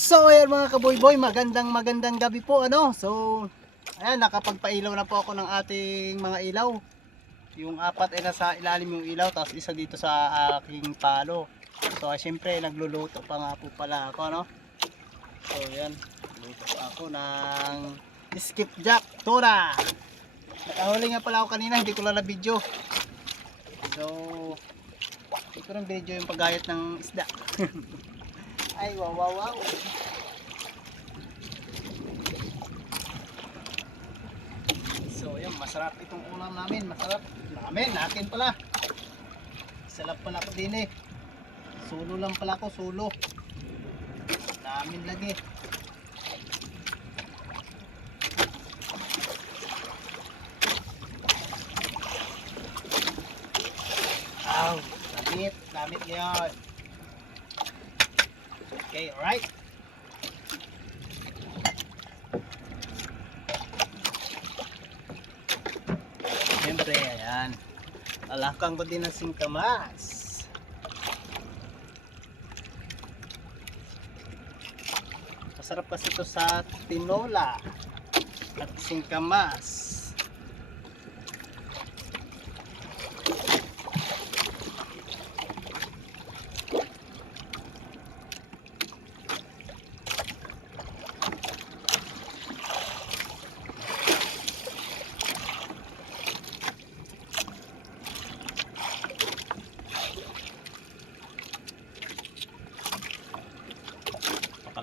So ayan mga kaboy-boy, magandang magandang gabi po ano. So ayan nakapagpailaw na po ako ng ating mga ilaw. Yung apat ay nasa ilalim yung ilaw tapos isa dito sa aking palo. So syempre nagluluto pa nga po pala ako no. So ayan, luto pa ako ng skipjack tuna. Nakahuli nga pala ako kanina, hindi ko lang na video. So hindi ko video yung paggayat ng isda. Ay, wow, wow, wow. So, yun, masarap itong ulam namin. Masarap. Namin, natin pala. Salap pala ako din eh. Sulo lang pala ako, sulo. Namin lagi. Aw, damit, damit ngayon. Okay, alright. Siyempre, ayan. Alakang ko din ng singkamas. Masarap kasi ito sa tinola at singkamas.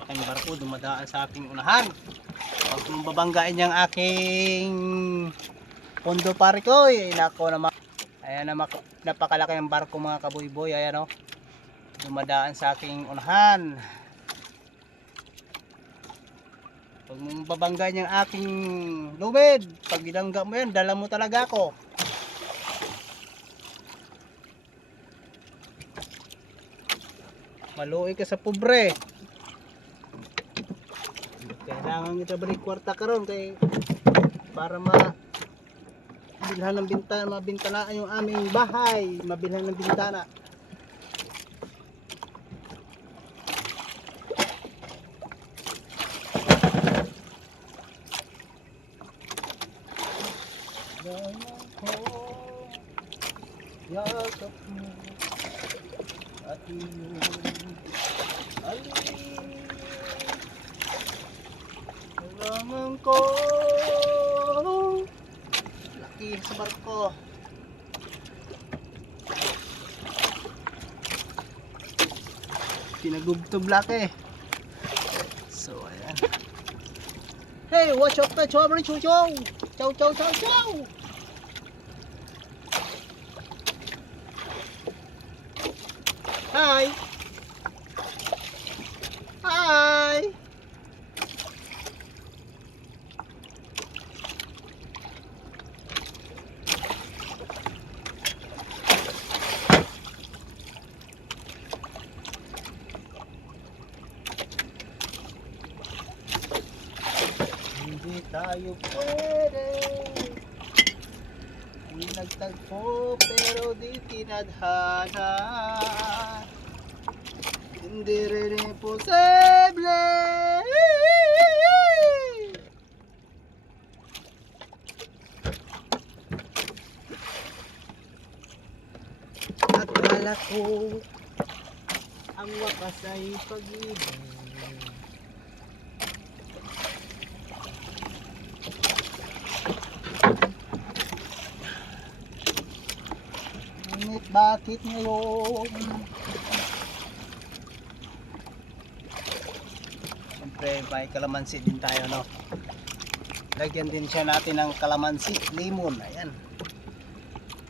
Napakalaking barko dumadaan sa aking unahan. Pag mababanggain yung aking pondo pare ko, eh, nako naman. Ayan na napakalaki ng barko mga kaboy-boy, ayan o. Dumadaan sa aking unahan. Pag mababanggain yung aking lumid, pag binangga mo yan, dala mo talaga ako. Maluoy ka sa pobre. Kailangan kita balik kwarta karon kay para ma bilhan ng bintana, mabintanaan yung aming bahay, mabilhan ng bintana. Dayan ko, yakap mo, at iyong alin. Kailangan ko Laki sa barko Pinagubtob laki So ayan Hey, what's up na chobri chucho Chow chow chow chow Hi Hindi tayo pwede. Di nagtagpo pero di tinadhana. Hindi rin imposible. Akala ko ang wakas ay pag-ibig bakit ngayon? Siyempre may kalamansi din tayo no. Lagyan din siya natin ng kalamansi, lemon, ayan.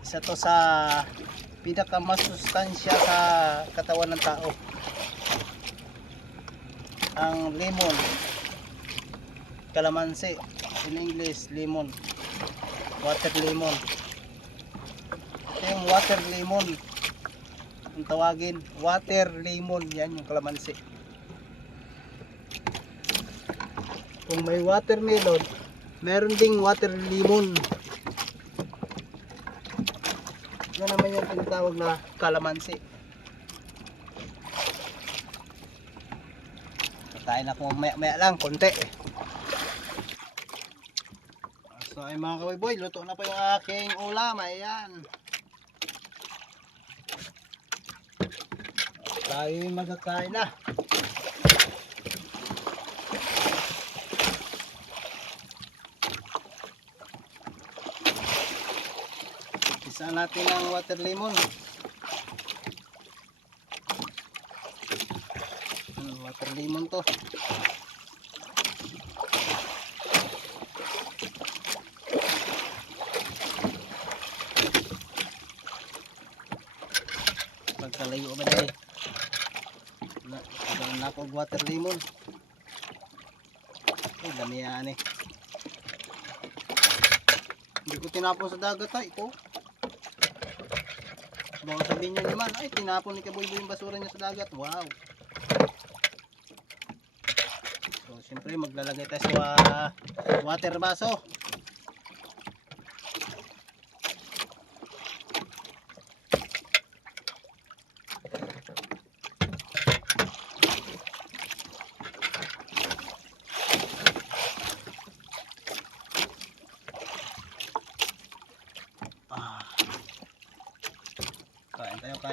Isa to sa pinakamasustansya sa katawan ng tao. Ang lemon, kalamansi, in English, lemon, water lemon. Yung water lemon. Ang tawagin, water lemon. Yan yung kalamansi. Kung may watermelon, meron ding water lemon. Yan naman yung tinatawag na kalamansi. Tayo na kung maya, maya lang, konti. So ay mga kawiboy, luto na po yung aking ulam. Ayan. Tayo magkakain na. Isa natin ang water lemon. Hmm, water lemon to. Pagkalayo ba dahil? Na, na ako og water lemon. Ay, dami yan eh. Hindi ko tinapon sa dagat ay, ito. Baka sabihin nyo naman, ay tinapon ni Kaboy yung basura niya sa dagat. Wow. So, siyempre maglalagay tayo sa wa- water baso.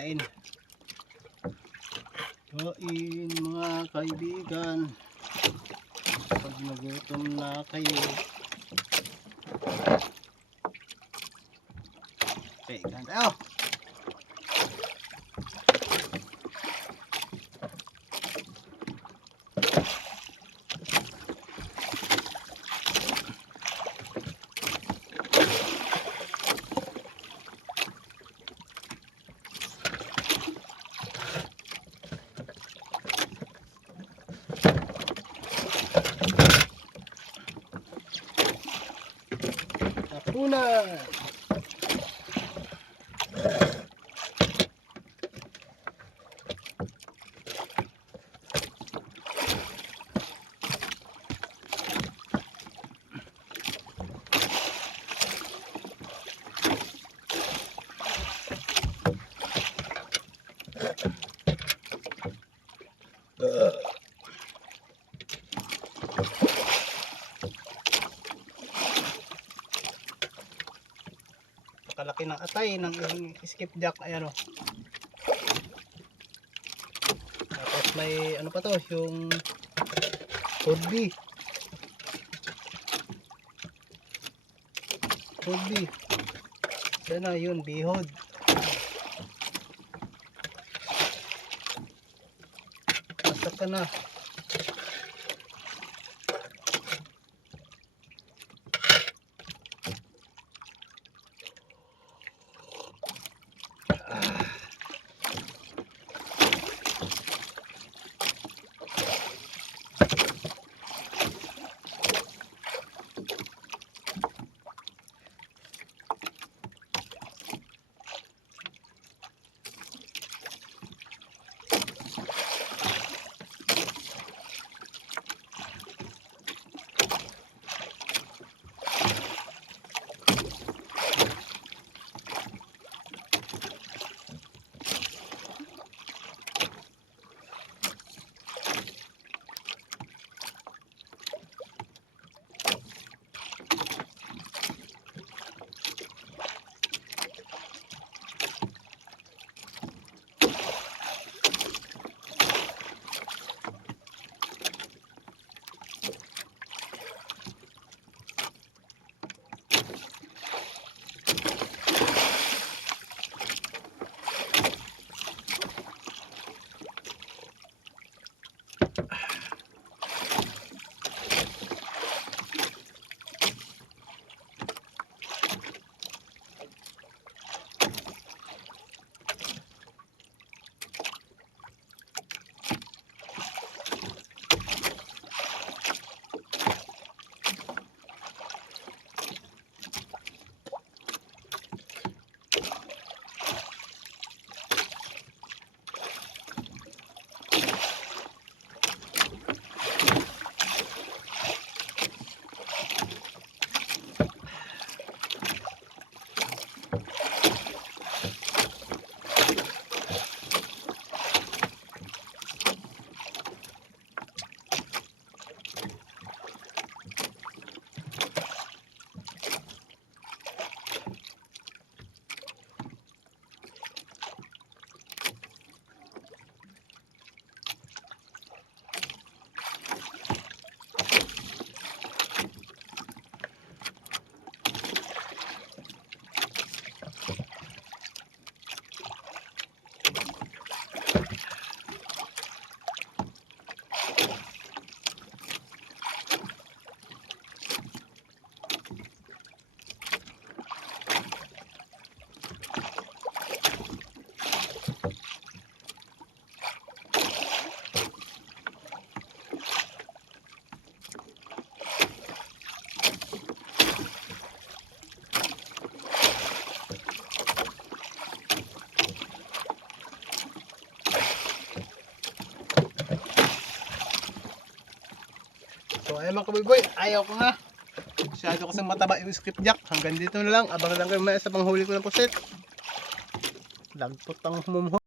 Kain. Kain mga kaibigan. Pag nagutom na kayo. Okay, kain tayo. una. Kalaki ng skipjack ayan o. Tapos may ano pa to, yung Hudby. Hudby. Yan na yun, bihod. Masak ka na. Mga kaboy ayaw ko nga. Masyado kasing mataba yung skipjack. Hanggang dito na lang. Abangan lang kayo may sa panghuli ko ng pusit. Lagpot ang humumho.